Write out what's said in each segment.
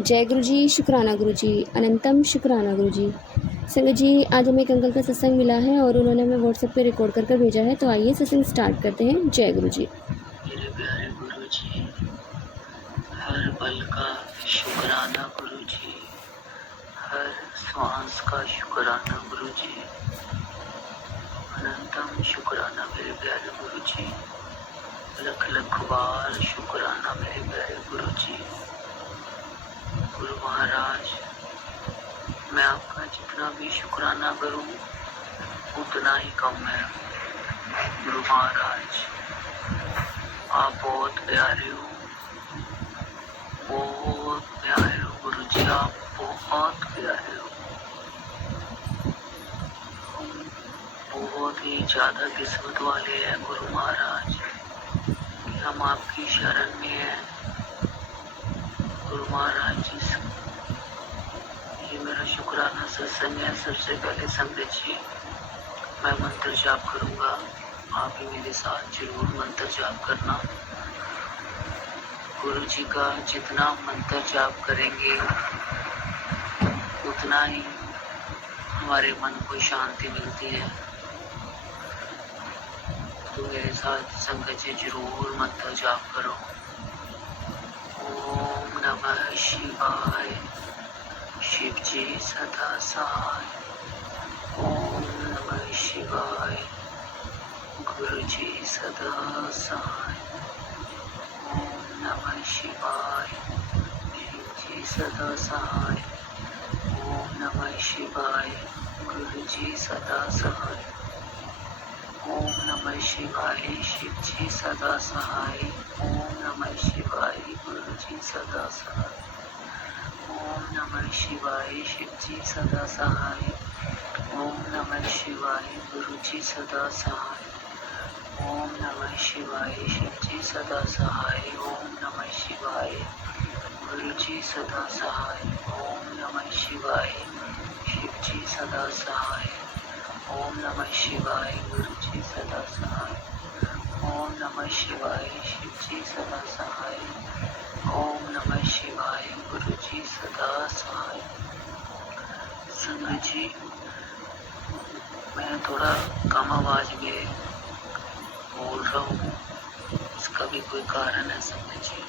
जय गुरु जी, शुक्राना गुरु जी, अनंतम शुक्राना गुरु जी। संगत जी, आज हमें एक अंकल का सत्संग मिला है और उन्होंने हमें व्हाट्सएप पे रिकॉर्ड कर भेजा है, तो आइए सत्संग स्टार्ट करते हैं। जय गुरु जी। मेरे प्यारे गुरु जी, हर पल का शुक्राना गुरु जी, हर श्वास का शुक्राना गुरु जी, अनंतम शुक्राना मेरे प्यारे गुरु जी, लख लख बार शुक्राना मेरे प्यारे गुरु जी। गुरु महाराज, मैं आपका जितना भी शुक्राना करूं उतना ही कम है। गुरु महाराज, आप बहुत प्यारे हो, बहुत प्यारे हो गुरु जी, आप बहुत प्यारे हो। हम बहुत ही ज्यादा किस्मत वाले हैं गुरु महाराज कि हम आपकी शरण में हैं। गुरु महाराज जी, ये मेरा शुक्राना सत्संग है। सबसे पहले संगत जी, मैं मंत्र जाप करूंगा, आप भी मेरे साथ जरूर मंत्र जाप करना। गुरु जी का जितना मंत्र जाप करेंगे उतना ही हमारे मन को शांति मिलती है। तो मेरे साथ संगत जी जरूर मंत्र जाप करो। ओम नमः शिवाय, शिव जी सदा सहाय। ओम नमः शिवाय, गुरु जी सदा सहाय। ओम नमः शिवाय, शिव जी सदा सहाय। ओम नमः शिवाय, गुरु जी सदा सहाय। ओम नमः शिवाय, शिव जी सदा सहाय। ओम नमः शिवाय, गुरु जी सदा सहाय। ओम नमः शिवाय, शिव जी सदा सहाय। ओम नमः शिवाय, गुरु जी सदा सहाय। ओम नमः शिवाय, शिव जी सदा सहाय। ओम नमः शिवाय, गुरु जी सदा सहाय। ओम नमः शिवाय, शिव जी सदा सहाय। ओम नमः शिवाय, गुरु जी सदा सहाय। ओम नमः शिवाय, शिव जी सदा सहाय। ओम नमः शिवाय, गुरु जी सदा सहाय। संगत जी, मैं थोड़ा कम आवाज में बोल रहा हूँ, इसका भी कोई कारण है संगत जी,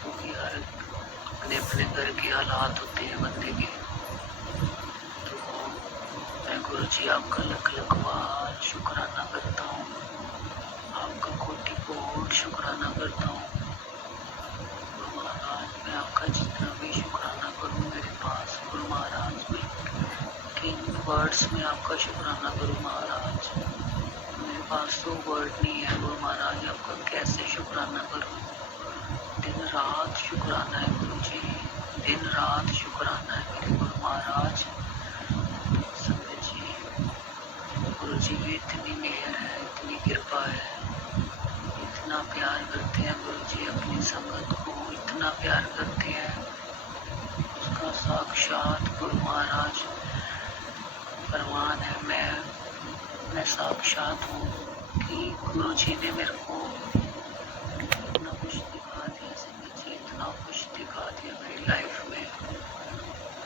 क्योंकि हर अपने अपने घर के हालात होते हैं बंदे के। तो मैं गुरु जी आपका लख लख बार शुक्राना करता हूँ, आपका कोटि कोटि शुक्राना करता हूँ। गुरु महाराज, मैं आपका जितना भी शुक्राना करूँ मेरे पास गुरु महाराज में किन वर्ड्स में आपका शुक्राना करूँ महाराज, मेरे पास तो वर्ड नहीं है गुरु महाराज, आपका कैसे शुक्राना करूँ। दिन रात शुक्राना है गुरु जी, दिन रात शुक्राना है मेरे गुरु महाराज। संगत जी, गुरु जी की इतनी मेहर है, इतनी कृपा है, इतना प्यार करते हैं गुरु जी अपनी संगत को, इतना प्यार करते हैं। उसका साक्षात गुरु महाराज प्रमाण है। मैं साक्षात हूँ कि गुरु जी ने मेरे को इतना कुछ दिखा दिया संगत जी, इतना कुछ दिखा दिया मेरी लाइफ में।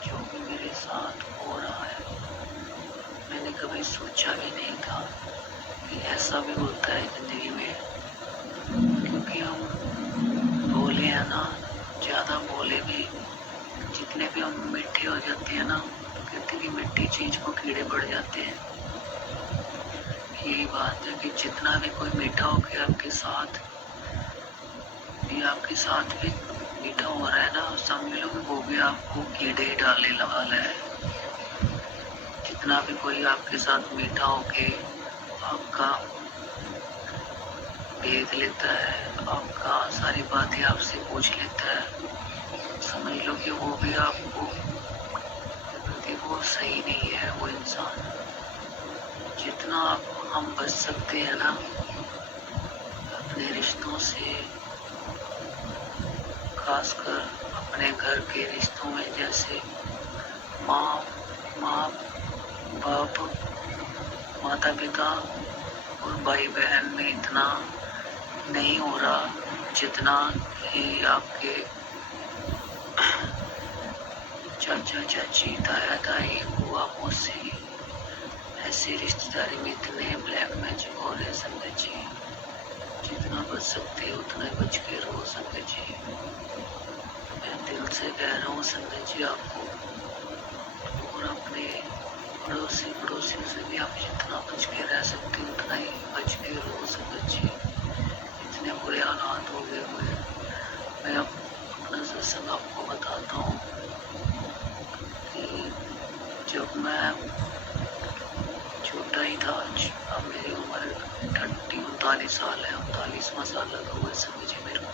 जो भी मेरे साथ हो रहा है, मैंने कभी सोचा भी नहीं था कि ऐसा भी होता है जिंदगी में। क्योंकि हम बोले हैं ना, ज्यादा बोले भी, जितने भी हम मीठे हो जाते हैं ना, तो कहते हैं कि मीठी चीज को कीड़े पड़ जाते हैं। यही बात है कि जितना भी कोई मीठा होके आपके साथ भी मीठा हो रहा है ना, समझ लो कि वो भी आपको कीड़े डालने वाला है। जितना भी कोई आपके साथ मीठा होके आपका देख लेता है, आपका सारी बातें आपसे पूछ लेता है, समझ लो कि वो भी आपको, वो सही नहीं है वो इंसान। जितना हम बच सकते हैं ना अपने रिश्तों से, खासकर अपने घर के रिश्तों में, जैसे माँ बाप, माता पिता और भाई बहन में इतना नहीं हो रहा जितना कि आपके चाचा चाची ताया ताई बुआ मौसी, ऐसी रिश्तेदारी में इतने ब्लैक मैजिक हो रहे संगत जी। जितना बच सकते हो उतना बच के रहो संगत जी। मैं दिल से कह रहा हूँ संगत जी आपको, और अपने पड़ोसियों से भी आप जितना बच के रह सकते हो उतना ही बच के रहो संगत जी। इतने बुरे हालात हो गए हुए। मैं अपना सत्संग आपको बताता हूँ कि जब मैं छोटा ही था, अब मेरी उम्र 39 साल है, 39वां साल लगा हुआ है समझिए मेरे को।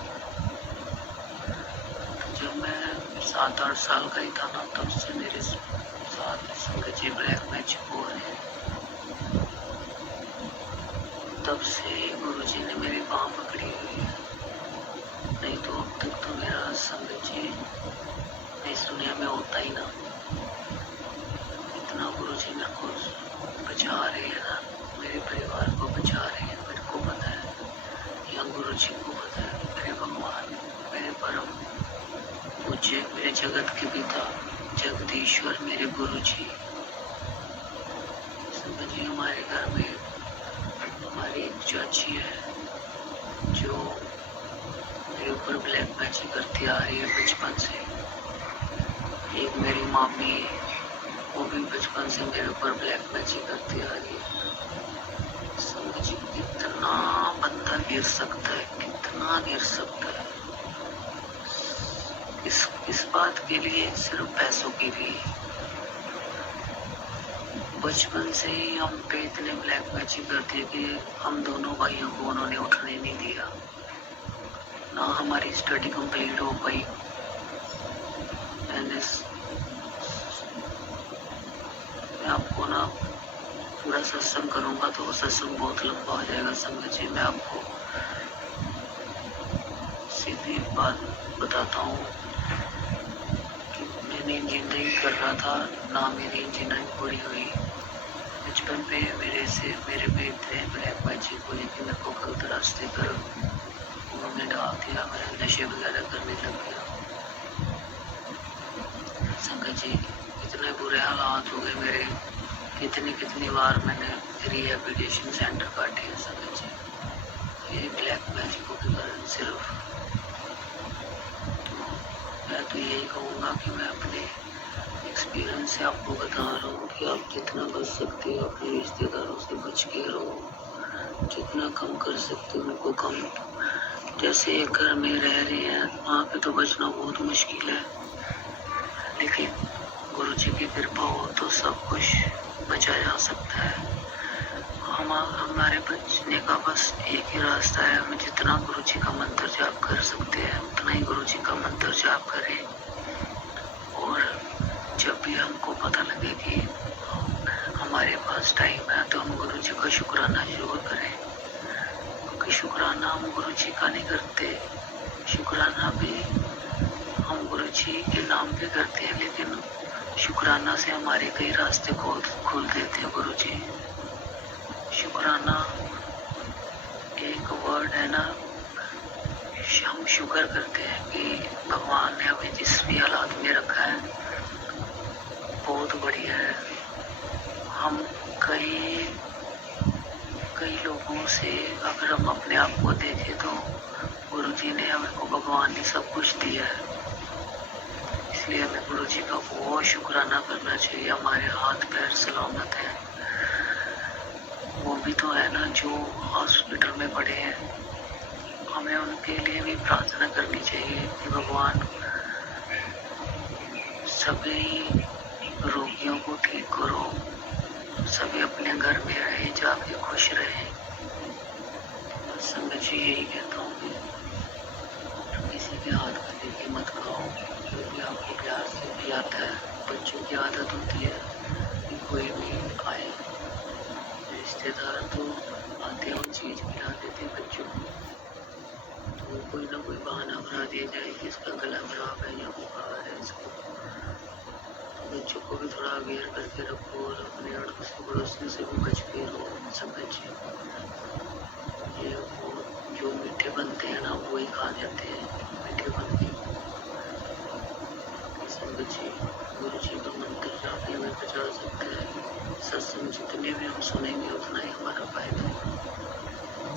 तो जब मैं 7-8 साल का ही था ना, तब से मेरे साथ संगत जी ब्लैक मैजिक हो रहे हैं। तब से गुरुजी ने मेरी बाँह पकड़ी हुई है, नहीं तो अब तक तो मेरा संगत जी इस दुनिया में होता ही ना। इतना गुरुजी मेरे को बचा रहे हैं ना, मेरे परिवार को बचा रहे हैं, मेरे को पता है, या गुरुजी को पता है। मेरे भगवान, मेरे परम पूज्य, मेरे जगत के पिता जगदीश्वर, मेरे गुरुजी। संगत जी हमारे घर में हमारी एक चाची है जो मेरे ऊपर ब्लैक मैजिक करती आ रही है बचपन से। एक मेरी मामी है, वो भी बचपन से मेरे ऊपर ब्लैक मैजिक करती आ रही है। समझ कितना बंदा गिर सकता है, कितना गिर सकता है इस बात के लिए, सिर्फ पैसों के लिए। बचपन से ही हम पे इतने ब्लैक मैजिक करते कि हम दोनों भाइयों को उन्होंने उठने नहीं दिया, ना हमारी स्टडी कंप्लीट हो पाई। मैं आपको ना पूरा सत्संग करूंगा तो वो सत्संग बहुत लंबा हो जाएगा संगत जी। मैं आपको सीधी बात बताता हूँ कि मैंने इंजीनियरिंग कर रहा था ना, मेरी इंजीनियरिंग पूरी हुई। बचपन पे मेरे पे इतने ब्लैक मैजिक हुए कि मेरे को गलत रास्ते पर उन्होंने डाल दिया, मैं नशे वगैरह करने लग गया संगत जी। इतने बुरे हालात हो गए मेरे, कितनी बार मैंने रिहेबिलिटेशन सेंटर काटे हैं संगत जी, ये ब्लैक मैजिकों के कारण सिर्फ। तो मैं तो यही कहूँगा कि मैं अपने एक्सपीरियंस से आपको बता रहा हूँ कि आप जितना बच सकते हो अपने रिश्तेदारों से बच के रहो, जितना कम कर सकते हो उनको कम। जैसे एक घर में रह रहे हैं वहाँ पे तो बचना बहुत मुश्किल है, लेकिन गुरुजी की कृपा हो तो सब कुछ बचा जा सकता है। हमारे बचने का बस एक ही रास्ता है, हमें जितना गुरुजी का मंत्र जाप कर सकते हैं उतना ही गुरुजी का मंत्र जाप करें। और जब भी हमको पता लगे कि हमारे पास टाइम है तो हम गुरुजी का शुक्राना जरूर करें, क्योंकि शुक्राना हम गुरुजी का नहीं करते, शुक्राना भी हम गुरुजी के नाम पे करते हैं, लेकिन शुक्राना से हमारे कई रास्ते खोल देते हैं गुरुजी। शुक्राना एक वर्ड है ना, हम शुक्र करते हैं कि भगवान ने हमें जिस भी हालात में रखा है बहुत बढ़िया है। हम कई लोगों से अगर हम अपने आप को देखें तो गुरुजी ने हमें को भगवान ने सब कुछ दिया है, इसलिए हमें गुरुजी का बहुत शुक्राना करना चाहिए। हमारे हाथ पैर सलामत हैं, वो भी तो है ना जो हॉस्पिटल में पड़े हैं, हमें उनके लिए भी प्रार्थना करनी चाहिए कि भगवान सभी रोगियों को ठीक करो, सभी अपने घर में रहे, जाके खुश रहे। संगत जी यही कहता हूँ कि किसी के हाथ में देके मत खाओ, जो भी आपको प्यार से खिलाता है। बच्चों की आदत होती है कि कोई भी आए, रिश्तेदार तो आते हैं और चीज खिला देते हैं बच्चों को, तो कोई ना कोई बहाना बना दिया जाए कि इसका गला खराब है या बुखार है इसको। बच्चों को भी थोड़ा अवेयर करके रखो और अपने अड़ोसी पड़ोसियों से भी बच के रहो। समझ ये वो जो मीठे बनते हैं ना वही खा जाते हैं, मीठे बन के। समझिए गुरु पहुँचा सकता है। सत्संग जितने भी हम सुनेंगे उतना ही हमारा फायदा है।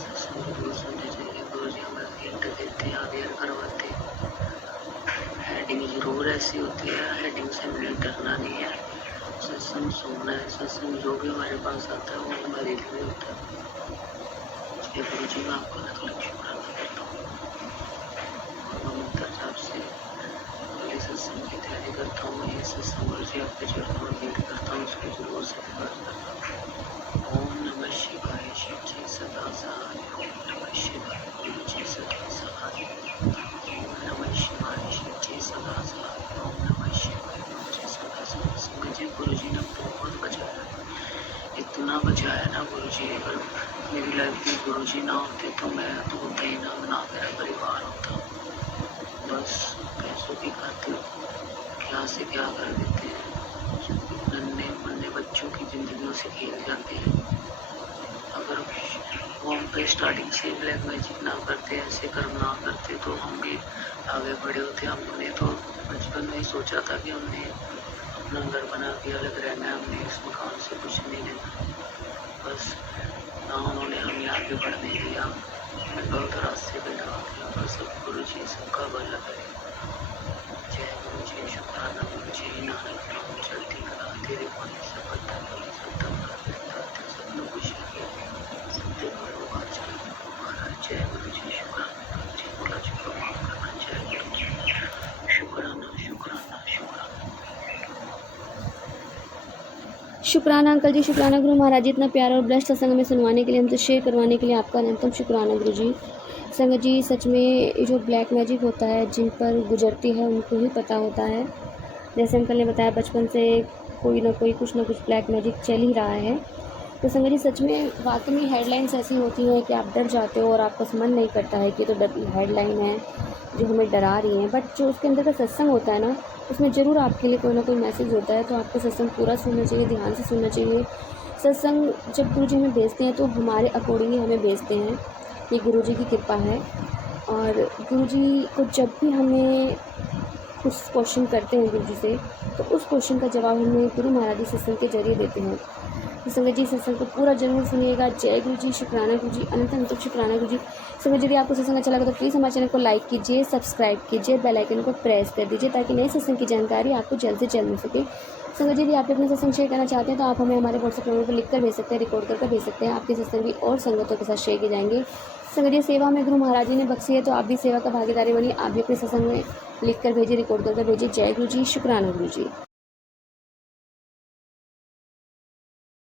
सत्संग जरूर सुनने चाहिए। गुरु जी हमें हिंट देते हैं, अवेयर करवाते हैं। हेडिंग जरूर ऐसी होती है, हेडिंग से हमें डरना नहीं है। सत्संग सुनना है। सत्संग जो भी हमारे पास आता है वो हमारे लिए होता है। इसलिए गुरु जी मैं आपको लख लख शुक्राना करता हूँ। और मैं मंत्र जाप से अगले सत्संग की तैयारी करता हूँ। ये सत्संग गुरु जी आपके चरणों में भेंट करता हूँ, उसको जरूर स्वीकार करता हूँ। ओम नमः शिवाय। शिव जी सदा सहाय। ओम नमः शिवाय। गुरु जी सदा सहाय। ओम नमः शिवाय। शिव जी सदा सहाय। ओम नमः शिवाय। गुरु जी सदा सहाय। संगत जी गुरु जी ने बहुत बचाया, इतना बचाया ना गुरु जी। अगर मेरी लाइफ में गुरु जी ना होते तो मैं तो होता ही ना मेरा परिवार होता। बस पैसों की खातिर क्या से क्या कर देते हैं। नन्हे मुन्ने बच्चों की जिंदगियों से खेल जाते हैं। अगर वो हम पे स्टार्टिंग से ब्लैक मैजिक ना करते, ऐसे कर्म ना करते तो हम भी आगे बढ़े होते। हमने तो बचपन में ही सोचा था कि हमने अपना घर बना के अलग रहना है, हमने इस मकान से कुछ नहीं लेना। बस ना उन्होंने हमें आगे बढ़ने दिया, हमें गलत रास्ते पे लगा दिया। बस अब गुरु जी सबका भला करे। जय गुरु जी। शुक्राना गुरु जी। नानक नाम चलती कला तेरे पानी से पत्ता कली सत्ता सब लोग खुशी सत्य करो आचरण करो महाराज। जय गुरु जी। शुक्राना गुरु जी। बोला चुका माफ करना। जय गुरु जी। शुक्राना शुक्राना शुक्राना। शुक्राना अंकल जी, शुक्राना गुरु महाराज जी, इतना प्यारा और ब्लेस्ड सत्संग में सुनवाने के लिए, हमसे शेयर करवाने के लिए आपका अनंतम शुक्राना गुरु जी। संगत जी सच में ये जो ब्लैक मैजिक होता है, जिन पर गुजरती है उनको ही पता होता है। जैसे अंकल ने बताया बचपन से कोई ना कोई कुछ ना कुछ ब्लैक मैजिक चल ही रहा है। तो संगत जी सच में वाकई में हेडलाइंस ऐसी होती हैं कि आप डर जाते हो और आपका मन नहीं करता है कि तो हेडलाइन है जो हमें डरा रही है। बट जो उसके अंदर का सत्संग होता है ना, उसमें ज़रूर आपके लिए कोई ना कोई मैसेज होता है। तो आपको सत्संग पूरा सुनना चाहिए, ध्यान से सुनना चाहिए। सत्संग जब गुरु जी हमें भेजते हैं तो हमारे अकॉर्डिंग ही हमें भेजते हैं, ये गुरु जी की कृपा है। और गुरु जी को जब भी हमें कुछ क्वेश्चन करते हैं गुरु जी से, तो उस क्वेश्चन का जवाब हमें गुरु महाराज जी सत्संग के जरिए देते हैं। तो संगत जी सत्संग को पूरा जरूर सुनिएगा। जय गुरु जी। शुक्राना गुरु जी। अनंत अनंत शुक्राना गुरु जी। संगत यदि आपको सत्संग अच्छा लगा तो प्लीज़ हमारे चैनल को लाइक कीजिए, सब्सक्राइब कीजिए, बेल आइकन को प्रेस कर दीजिए ताकि नए सत्संग की जानकारी आपको जल्द से जल्द मिल सके। संगत यदि आप अपना सत्संग शेयर करना चाहते हैं तो आप हमें हमारे व्हाट्सएप नंबर पर लिख कर भेज सकते हैं, रिकॉर्ड करके भेज सकते हैं। आपके सत्संग भी और संगतों के साथ शेयर किए जाएंगे। संगत जी सेवा में गुरु महाराज जी ने बख्शी है, तो आप भी सेवा का भागीदारी बनिए। आप भी अपने सत्संग में लिख कर भेजिए, रिकॉर्ड करके भेजिए। जय गुरु जी। शुक्राना गुरु जी।